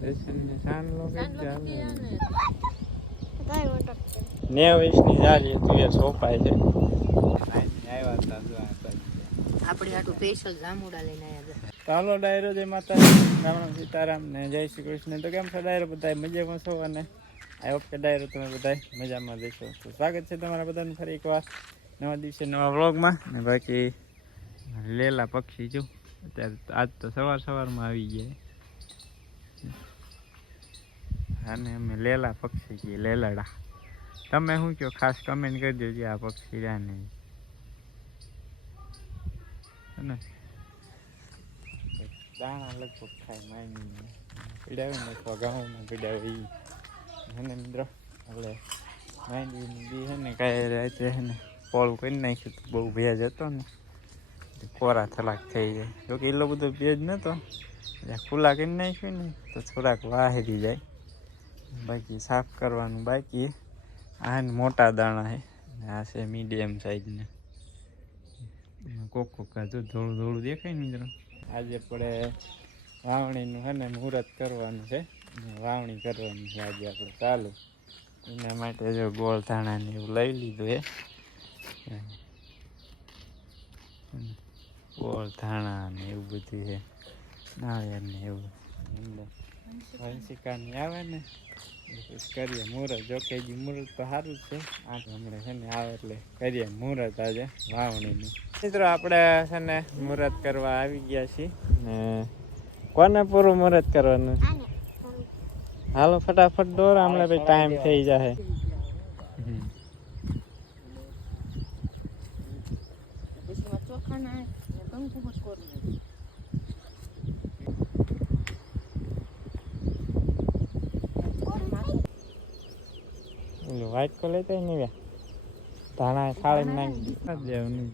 દર્શનને San લોકો કાંઈ વાંધો નહીં. નેવ વીસની જારી તું એ સોપાય છે. આવ્યા હતા જો આ બાજુ. આપણે આટલું સ્પેશિયલ જામુડા લઈને આવ્યા હતા ચાલો ડાયરો જય માતા રામ સીતારામ ને જય શ્રી કૃષ્ણ તો કેમ છો ડાયરો બધા મજામાં છો અને આઈ હોપ કે ડાયરો તમે બધા મજામાં દેશો તો સ્વાગત છે તમારા બધાનું ફરી એકવાર નવા દિવસે નવા વ્લોગમાં. ને બાકી લેલા પક્ષી જો. અત્યારે આજ તો સવાર સવારમાં આવી ગયા. અને અમે લેલા પક્ષી છીએ, લેલાડા. તમે શું કહો, ખાસ કમેન્ટ કરી દેજો આ પક્ષી નહીં હે દાણા લગભગ થાય માયની પીડાવે ને ગામમાં પીડાવી અને મિત્રો? માંડવીની બી છે ને કાંઈ રાતે છે ને કરી નાખ્યું તો બહુ ભેજ હતો ને. કોરા થલાક થઈ જાય. જોકે એટલો બધો ભેજ નહોતો ખુલ્લા કરી નાખ્યું ને, તો થોડાક વાહરી જાય. બાકી સાફ કરવાનું બાકી. આ મોટા દાણા છે આ છે મીડિયમ સાઈઝના કોક કોક જો ધોળું ધોળું દેખાય મિત્રો. આજે આપણે વાવણીનું છે ને મુહૂર્ત કરવાનું છે. વાવણી કરવાની છે આજે આપણે ચાલુ. એના માટે જો ગોળ ધાણાને એવું લઈ લીધું એ ગોળ ધાણા ને એવું બધું છે નાળિયેર ને એવું. વંશિકાની આવે ને પછી કરીએ મુહૂર્ત. જો કે હજી મુહૂર્ત તો સારું જ છે. આઠ હમણાં છે ને આવે એટલે કરીએ મુહૂર્ત આજે વાવણીનું. મિત્રો આપણે છે ને મુહૂર્ત કરવા આવી ગયા છીએ. ને કોને પૂરું મુહૂર્ત કરવાનું? હાલો ફટાફટ દોર હમણાં ભાઈ ટાઈમ થઈ જાય ચોખા ના કંકુ જ કરવું ઓલું વાઇટ કો લેતા નહીં વ્યા ધાણા ખાળી નાખી દેવનું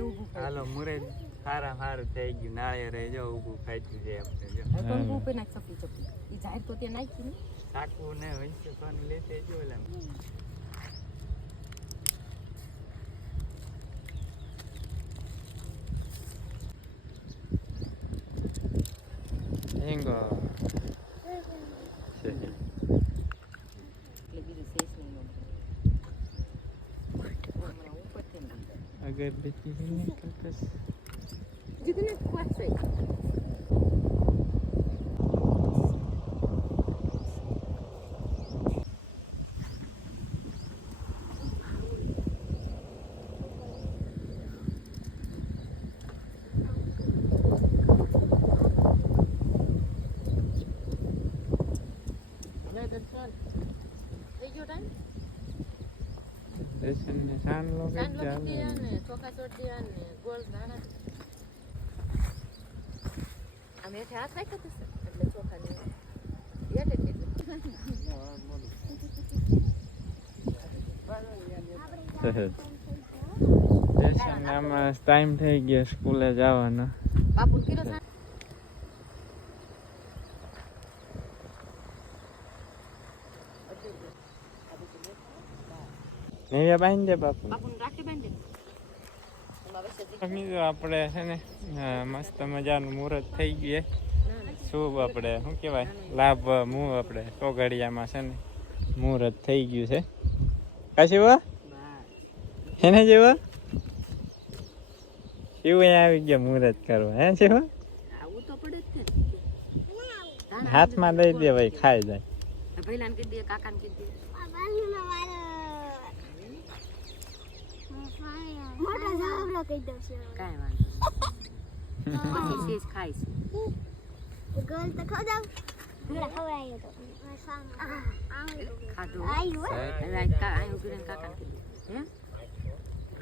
ઊભું ખાઈ હાલો મુરે સારા સારું થઈ ગયું. નાળિયેર જો ઊભું ખાઈ છે આપણે કંકુ ઉપર નાખ ચપી ચપી એ જાહેર તો તે નાખ્યું ને. સાકું ને વંશે લેતે જો ઓલા अगर बेटी निकल कर जितने कुआसे Are you done? દર્શન ને સાન લો કે ચાલો ચોખા ચોટી અને ગોળ ધાણા આમ હેઠે હાથ રાખ્યો તો એટલે ચોખા ને હેઠે કીધું દર્શન ને આમાં ટાઈમ થઈ ગયો સ્કૂલે જવાનો બાપુ કિલો સા નહીં બાંધી? દે બાપુ મિત્રો આપણે છે ને મસ્ત મજાનું મુહૂર્ત થઈ ગયું શુભ આપણે શું કહેવાય? લાભ મું આપણે ચોઘડિયામાં છે ને મુહૂર્ત થઈ ગયું છે. કાશીવા. એને જેવા શિવ? અહીંયા આવી ગયા મુહૂર્ત કરવા. હે શિવ? હાથમાં દઈ દે ભાઈ ખાઈ જાય ભઈલાને કહી દે કાકાને કહી દે આ બાજુનો વાળો. મોટો ઝાબડો કહી દઉં છું. કાંઈ વાંધો નહીં. પછી શેષ ખાઈશ ગર્લ તો ખવડાવ. હમણાં ખવડાવ્યો તો. આ, આમ ખાધું આવ્યું હો. હવે આ કા અહીં ઊભી રહીને કાકાને કીધું હે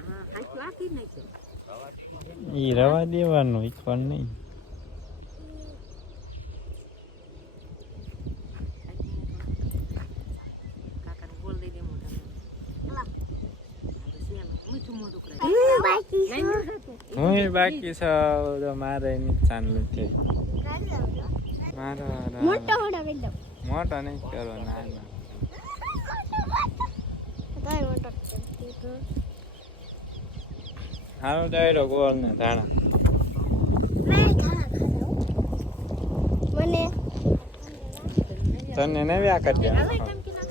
હા ખાઈ આપી નાખ્યો ઈ રવા દેવાનું ઈખવાનું નહીં કાકાને બોલ દઈ દે મોટા એલા. પછી એમ મીઠું મોઢું કરાય હું બાકી છું. મારે નુકસાન છે. મારો મોટો મોટો કહી મોટો નહીં કરો ના ના તોય મોટો હાલો ડાયરો ગોળ ને ધાણા. મેં ખાના ખાધા મને. તને ને વ્યા કરી હવે દે કેમ કે ના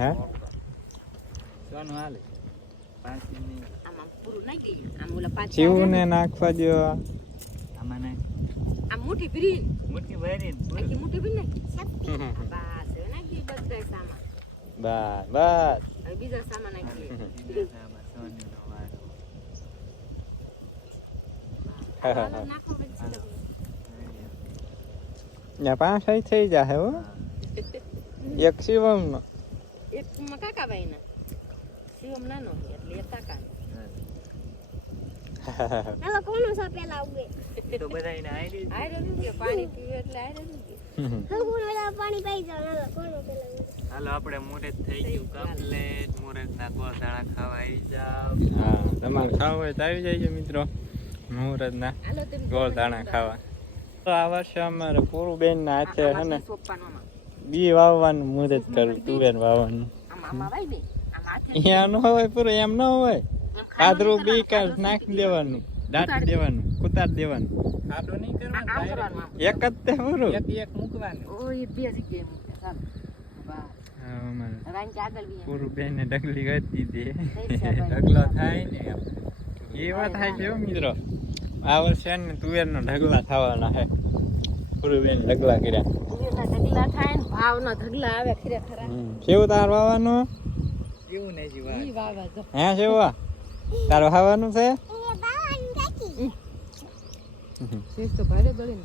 હે? સોનું હાલે. પાંચ આમ નાખી પાંચ નાખવા દો આમાં આમ મુઠ્ઠી ભરી. મુઠ્ઠી ભરી આખી મુઠ્ઠી ભરી નાખી. બસ હવે નાખી બધા સામાન. બસ બસ. હવે બીજા સામાન નાખી નાખો ત્યાં પાંચ થઈ થઈ જાય હો. એક શિવમ નો એક કાકા ભાઈ ના શિવમ નાનો એટલે એક કાકા હાલો કોનું સો પેલા ઉગે તો બધાયને આઈ કે પાણી પીવે એટલે આઈ શું કે હું પેલા પાણી પી જાવ હાલો કોનું પેલા ઉગે હાલો આપણે મુહૂર્ત થઈ ગયું કમ્પ્લેટ. મુહૂર્તના ગોળધાણા ખાવા આવી જાવ હા તમારે ખાવ હોય તો આવી જાય મિત્રો. મુહૂર્ત ના હાલો ગોળ દાણા ખાવા. તો આ વર્ષે અમારે પૂરું બેન ના હાથે હે ને બી વાવવાનું મુહૂર્ત કરું તુવેર વાવવાનું. આમ હાથે ન હોય પૂરું એમ ન હોય. કાદરું બી નાખી દેવાનું દાટી દેવાનું કુતાર દેવાનું. ખાડો નહીં કરવાનું. એક જ તે પૂરું. એક એક મૂકવાનું. ઓ એ બે જગ્યાએ મૂકે ચાલો. વાહ. હા, અમારે હવે આગળ બી. પૂરું બેન ને ડગલી કરી દીધી ઢગલો થાય ને એવા થાય છે મિત્રો. આ વર્ષે ને તુવેર નો ઢગલા થવાના છે. પૂરું બેન ઢગલા કર્યા. ઢગલા થાય ને ભાવના ઢગલા આવે ખરેખર કેવું તાર વાવાનું? કેવું નહીં જી વાત ઈ વાવા જો. હે કેવું તાર ખાવાનું છે? એ બાવાની કાકી શીશ તો દળીને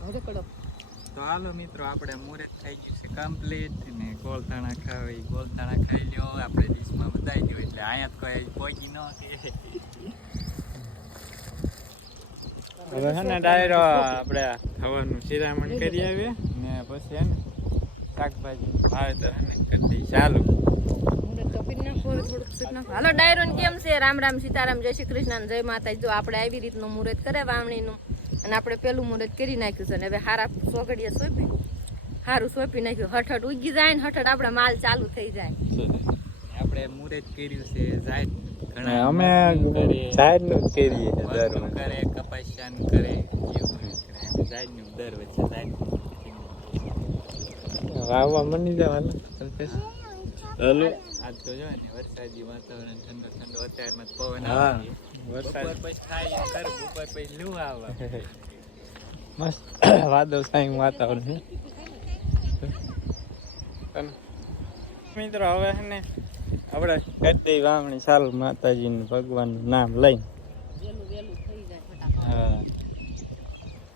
તો હાલો મિત્રો આપણે મુહૂર્ત થઈ ગયું છે કમ્પ્લીટ ને ગોળધાણા ખાવી ગોળધાણા ખાઈ લ્યો. આપણે ડીશમાં બધાઈ ગયો એટલે અહીંયા તો કોઈ પહોંચી ન કે હવે છે ને ડાયરો આપણે ખાવાનું શિરામણ કરી આવીએ. ને પછી એને શાકભાજી વાવેતર છે કરી દઈએ ચાલુ મુરત તો પીને નાખો, હવે થોડુંક પીને નાખો. હાલો ડાયરોન કેમ છે? રામ રામ સીતારામ જય શ્રી કૃષ્ણ જય માતાજી. જો આપણે આવી રીતનું મુહૂર્ત કરે વાવણીનું અને આપણે પેલું મુહૂર્ત કરી નાખ્યું છે ને હવે હારા સોગડીએ સોંપી હારું સોંપી નાખ્યું. હઠ હઠ ઉગી જાય ને હઠ હઠ આપણે માલ ચાલુ થઈ જાય. આપણે મુહૂર્ત કર્યું છે જાય ને અમે સાઈડ કરીએ દર કરે કપાસિયાનું કરે જાહેરનું દર વચ્ચે જાહેર વાવવા મની જવાનું. હલો. આજ તો જો ને વરસાદી વાતાવરણ ઠંડો ઠંડો અત્યારમાં પવન હા વરસાદ. પછી થાય કર બપોર પછી લૂ આવે મસ્ત વાદળ સાયું વાતાવરણ મિત્રો હવે ને આપણે કરી દઈ વામણી ચાલુ માતાજીનું ભગવાનનું નામ લઈને. વેલું વેલું થઈ હા.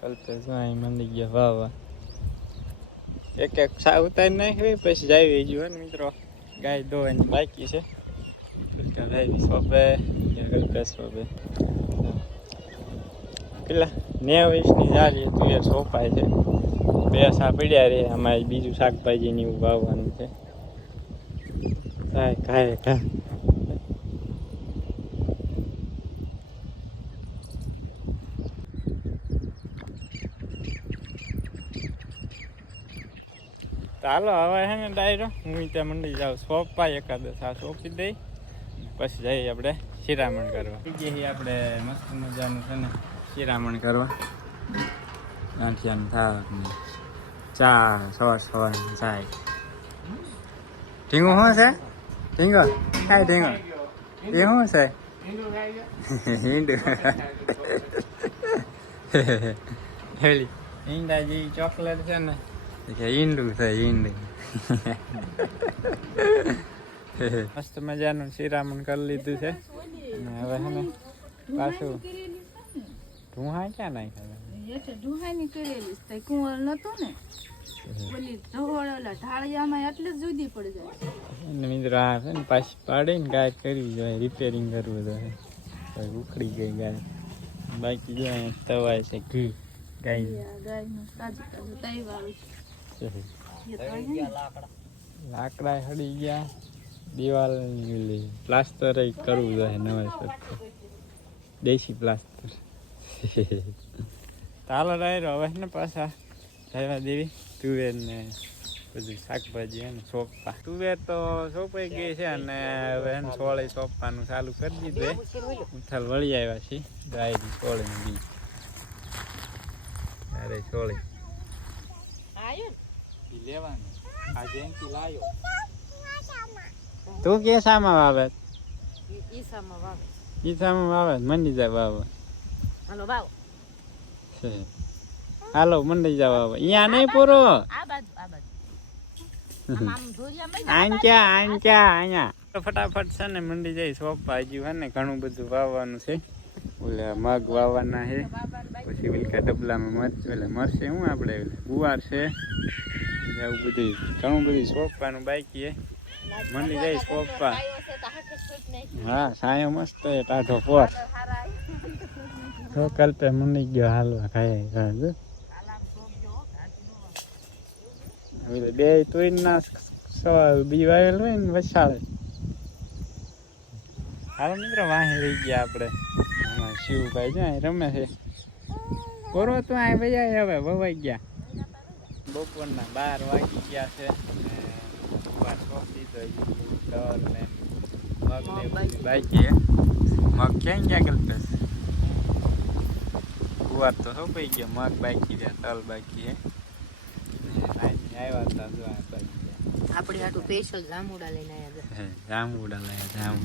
કલ્પેશ ભાઈ મંડી ગયા વાવા એક એક સાવ ઉતારી નાખી પછી જાવી જુઓ ને મિત્રો. ગાય દોવાની બાકી છે. સોપે કલ્પેશ સોપે પેલા નેવ વીસની જારી તુવેર સોપાય છે. બે સા પડ્યા રે અમારે બીજું શાકભાજીની એવું વાવવાનું છે. કાંઈ કાંઈ કાંઈ. ચાલો હવે હે ને ડાયરો, હું ત્યાં મંડી જાઉં સોંપવા એકાદ આ સોંપી દઈ, પછી જઈએ આપણે શિરામણ કરવા. જઈએ આપણે મસ્ત મજાનું છે ને શિરામણ કરવા. ગાંઠિયાનું થાક ને ચા, સવાર સવાર ચાય. ઢીંગો શું છે? ઢીંગો? કાંઈ ઢીંગો? એ શું છે? હિન્દુ હેલી. ઈંડા જે ચોકલેટ છે ને ઈંડું થાય ઈંડું મસ્ત મજાનું શિરામણ કરી લીધું છે અને હવે હે ને પાછું ઢૂંહા ક્યાં નાખ્યા ડુહાની કરેલી છે કુંવર નતું ને ઓલી ઢોળ ઓલા ઢાળિયામાં એટલે જુદી પડી જાય મિત્રો આ છે ને પાછી પાડીને ગાય કરવી જોઈએ રિપેરિંગ કરવું જોઈએ ઉખડી ગઈ ગાય બાકી જો તવાય છે ઘી ગાય ગાયનું તાજું તાજું તઈ વાળું લાકડા હળી ગયા. દિવાલ પ્લાસ્ટર કરવું જોઈએ નવા દેશી પ્લાસ્ટર. તાલો ડાયરો, હવે ને પાછા જવા દેવી. તુવેર ને બધું શાકભાજી અને સોપા તુવેર તો સોપાઈ ગઈ છે અને હવે એને સોળે સોપવાનું ચાલુ કરી દીધું ઉથાલ વળી આવ્યા છીએ. ડાયરી સોળે બી અરે સોળે. લેવાનું. આ જયંતિ લાયો. તું કે શામાં વાવે? ઈસામાં વાવ. ઈ શામાં વાવે મંડી જાય વાવે. હાલો વાવ. હાલો મંડી જાય વાવે. અહીંયા નહીં પૂરો. આ બાજુ આ બાજુ. અહીંયા ફટાફટ છે ને મંડી જાય સોપા હજુ હોય ને ઘણું બધું વાવવાનું છે. ઓલા મગ વાવવાના છે. પછી ઓલકા ડબલામાં મરચ ઓલા મરશે શું આપણે ગુવાર છે? એવું બધું ઘણું બધું સોંપવાનું બાકી મંડી જાય સોંપવા. હા, સાયો મસ્ત એ ટાઢો પોર. તો કલ્પે મંડી ગયો હાલવા ખાય હવે બે તોય ના સવાલ બી વાયેલ હોય ને વસાડે હાલો મિત્રો, વાહે રહી ગયા આપણે. શિવભાઈ જાય રમે છે. કોરો તો આ ભાઈ હવે, વવાઈ ગયા. બપોરના બાર વાગી ગયા છે બાકી મગ ક્યાં ગયા કલ્પેશ ગુવાર તો સોંપાઈ ગયા મગ બાકી રહ્યા તલ બાકી આવ્યા હતા જો બાકી આપણે આટલું સ્પેશિયલ જામુડા લઈને આવ્યા હે, જાંબુડા લાવ્યા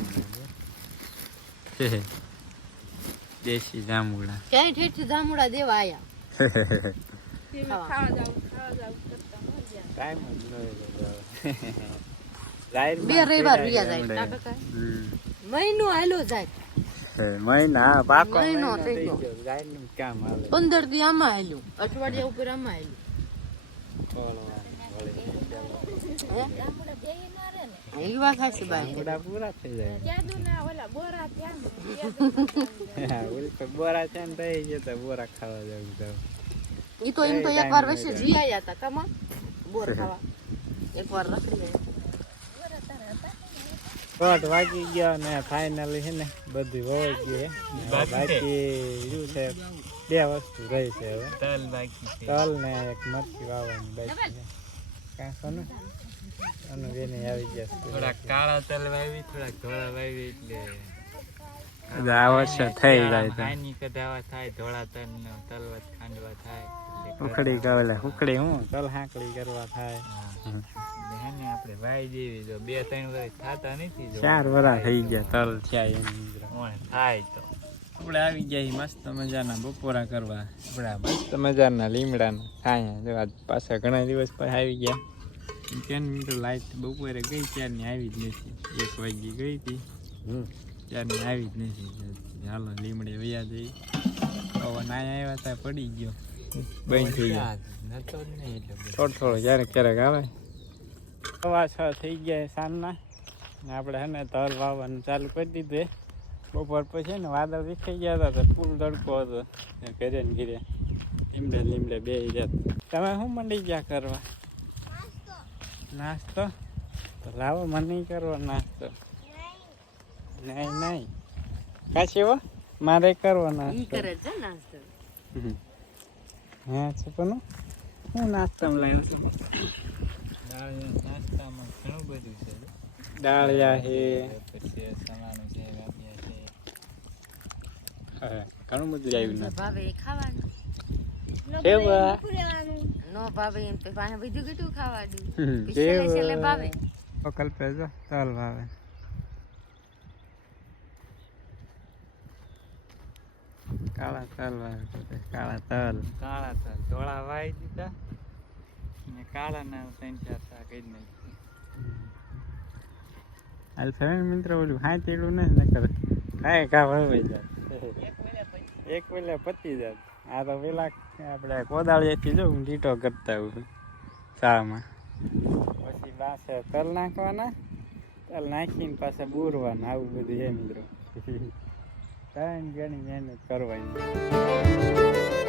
દેશી જામુડા ક્યાંય ઠેઠથી જામુડા દેવા આયા? ખાવા. જાવ ટાઈમ જ ન બે રવિવાર રહ્યા જાય. મહિનો મહિના પાકો મહિનો થઈ ગયો. કામ આવે. દી આમાં અઠવાડિયા ઉપર આમાં બોરા ખાવા જવું ઈ તો એમ તો એક વાર વચ્ચે જી આયા હતા કમા. બોર ખાવા. એક વાર રખડી ગયા કોટ વાગી ગયા ને ફાઇનલી છે ને બધું હોઈ ગયું છે બાકી શું છે? બે વસ્તુ રહી છે હવે. તલ બાકી તલ ને એક મરચી વાવવાની બાકી છે. કાં સોનું? અને બેને આવી ગયા થોડા થોડાક કાળા તલ વાવી થોડાક ધોળા વાવી એટલે આ વર્ષે થઈ જાય તો કદાવા થાય ધોળા તલ ને તલવત ખાંડવા થાય ઉખડી કાવલે ઉખડી હું? તલ હાંકડી કરવા થાય. હા. એટલે હે ને આપણે ભાઈ દેવી જો બે ત્રણ વર્ષ થતા નથી ચાર વરા થઈ ગયા તલ થયા એમ. થાય તો? આપણે આવી ગયા મસ્ત મજાના બપોરા કરવા. આપણા મસ્ત મજાના લીમડાના જો આજ પાછા ઘણા દિવસ પછી આવી ગયા. કેમ મિત્રો લાઈટ બપોરે ગઈ ત્યારની આવી જ નથી. એક વાગી ગઈ હતી. ત્યારની આવી જ નથી હાલો લીમડે વયા જઈ પવન આયા આવ્યા ત્યાં પડી ગયો. બંધ થઈ ગયો. થોડો થોડો ક્યારેક ક્યારેક આવે. સવા છ થઈ ગયા સાંજના. ને આપણે હે ને તલ વાવવાનું ચાલુ કરી દીધું બપોર પછી ને વાદળ વિખાઈ ગયા હતા તો ફૂલ તડકો હતો. ઘરે ને ઘરે. લીમડે લીમડે બે તમે શું મંડી ગયા કરવા? નાસ્તો? તો લાવો મને નહીં કરવો નાસ્તો. નહીં નહીં. કાશી હો મારે કરવો ઈ નાસ્તો કરે છે નાસ્તો. હા છોકરનું હું નાસ્તામાં લાવ્યો છું દાળિયા નાસ્તામાં ઘણું બધું છે. દાળિયા છે. પછી છે રાબિયા છે ઘણું બધું આવ્યું નો ભાવે એ ખાવાનું. સેવા. નો ભાવે એમ તો પાસે બધું કેટલું ખાવાનું હમ, છેલ્લે છેલ્લે ભાવે. કલ્પે જો તલ ભાવે. કાળા તલ તો કાળા તલ કાળા તલ ધોળા વાઈ દીધા. ને કાળા ના ત્રણ ચાર શાક જ નહીં હાલ સેવન મિત્ર ઓલું હા તેડું ને ન કરે કાંઈ કા વળવાઈ જાય. એક પેલા પતી જાય. આ તો પેલા આપણે કોદાળીથી જો હું લીટો કરતા હું શાળામાં. પછી બાસે તલ નાખવાના. તલ નાખીને પાછા બુરવાના. આવું બધું છે મિત્રો. ત્રણ જણી મહેનત કરવાની.